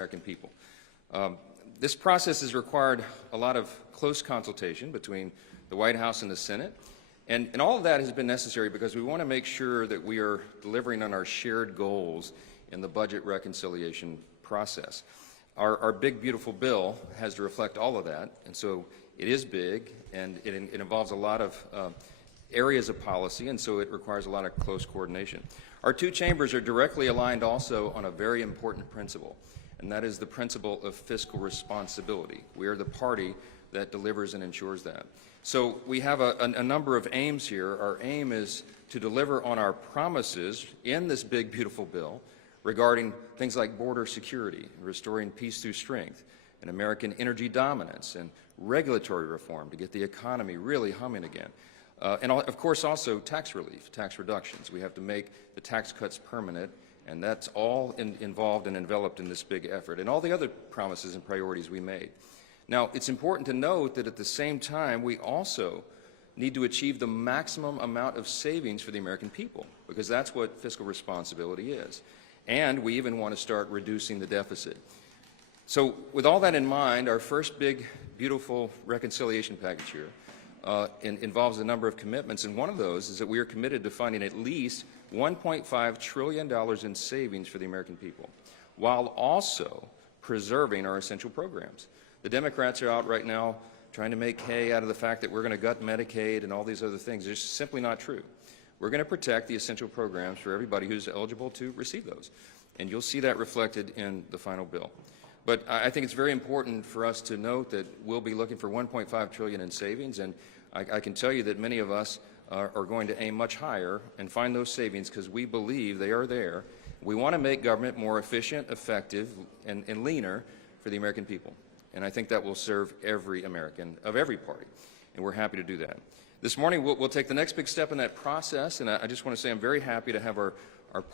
American people. This process has required a lot of close consultation between the White House and the Senate, and all of that has been necessary because we want to make sure that we are delivering on our shared goals in the budget reconciliation process. Our big, beautiful bill has to reflect all of that, and so it is big, and it involves a lot of areas of policy, and so it requires a lot of close coordination. Our two chambers are directly aligned also on a very important principle, and that is the principle of fiscal responsibility. We are the party that delivers and ensures that. So we have a number of aims here. Our aim is to deliver on our promises in this big, beautiful bill regarding things like border security, restoring peace through strength, and American energy dominance, and regulatory reform to get the economy really humming again. And of course also tax relief, tax reductions. We have to make the tax cuts permanent, and that's all involved and enveloped in this big effort, and all the other promises and priorities we made. Now, it's important to note that at the same time, we also need to achieve the maximum amount of savings for the American people, because that's what fiscal responsibility is. And we even want to start reducing the deficit. So with all that in mind, our first big, beautiful reconciliation package here involves a number of commitments, and one of those is that we are committed to finding at least $1.5 trillion in savings for the American people, while also preserving our essential programs. The Democrats are out right now trying to make hay out of the fact that we're going to gut Medicaid and all these other things. It's simply not true. We're going to protect the essential programs for everybody who's eligible to receive those, and you'll see that reflected in the final bill. But I think it's very important for us to note that we'll be looking for $1.5 trillion in savings, and I can tell you that many of us are going to aim much higher and find those savings because we believe they are there. We want to make government more efficient, effective, and leaner for the American people. And I think that will serve every American of every party, and we're happy to do that. This morning, we'll take the next big step in that process, and I just want to say I'm very happy to have our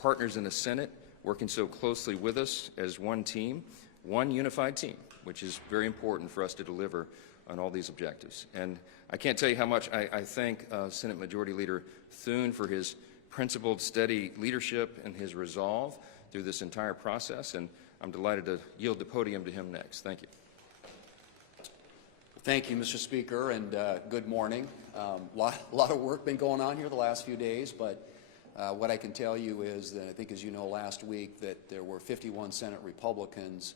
partners in the Senate working so closely with us as one team, one unified team, which is very important for us to deliver on all these objectives. And I can't tell you how much I thank Senate Majority Leader Thune for his principled, steady leadership and his resolve through this entire process, and I'm delighted to yield the podium to him next. Thank you. Thank you, Mr. Speaker, and good morning. A lot of work been going on here the last few days, but what I can tell you is that I think, as you know, last week that there were 51 Senate Republicans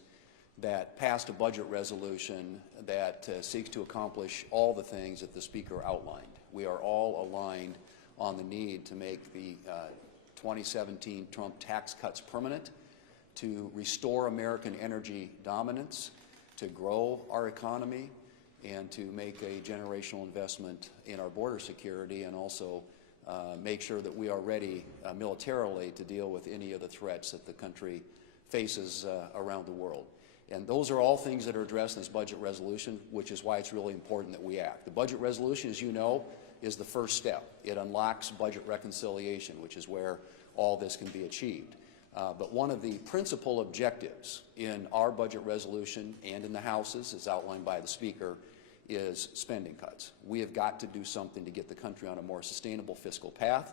that passed a budget resolution that seeks to accomplish all the things that the Speaker outlined. We are all aligned on the need to make the 2017 Trump tax cuts permanent, to restore American energy dominance, to grow our economy, and to make a generational investment in our border security, and also make sure that we are ready militarily to deal with any of the threats that the country faces around the world. And those are all things that are addressed in this budget resolution, which is why it's really important that we act. The budget resolution, as you know, is the first step. It unlocks budget reconciliation, which is where all this can be achieved. But one of the principal objectives in our budget resolution and in the House's, as outlined by the Speaker, is spending cuts. We have got to do something to get the country on a more sustainable fiscal path,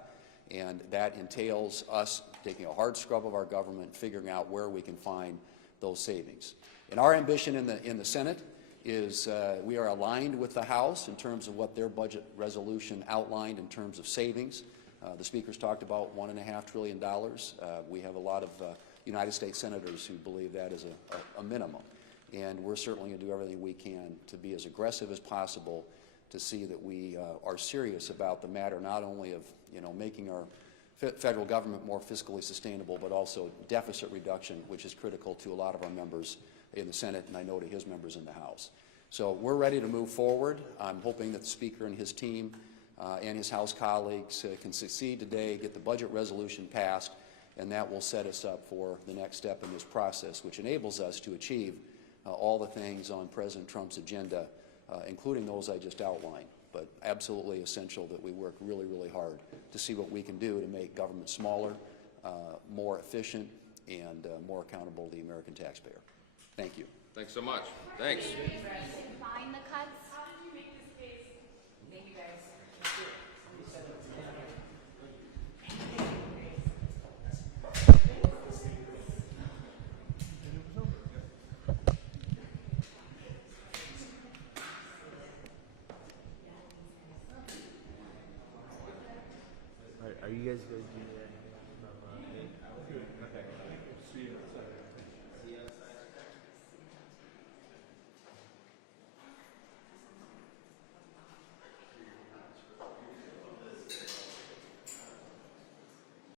and that entails us taking a hard scrub of our government, figuring out where we can find those savings. And our ambition in the Senate is we are aligned with the House in terms of what their budget resolution outlined in terms of savings. The Speaker's talked about $1.5 trillion. We have a lot of United States senators who believe that is a minimum. And we're certainly going to do everything we can to be as aggressive as possible to see that we are serious about the matter not only of making our federal government more fiscally sustainable, but also deficit reduction, which is critical to a lot of our members in the Senate, and I know to his members in the House. So we're ready to move forward. I'm hoping that the Speaker and his team and his House colleagues can succeed today, get the budget resolution passed, and that will set us up for the next step in this process, which enables us to achieve all the things on President Trump's agenda, including those I just outlined. But absolutely essential that we work really, really hard to see what we can do to make government smaller, more efficient, and more accountable to the American taxpayer. Thank you. Thanks so much. Thanks. Find the cuts. How did you make this case? Thank you, guys. Are you guys going to do that?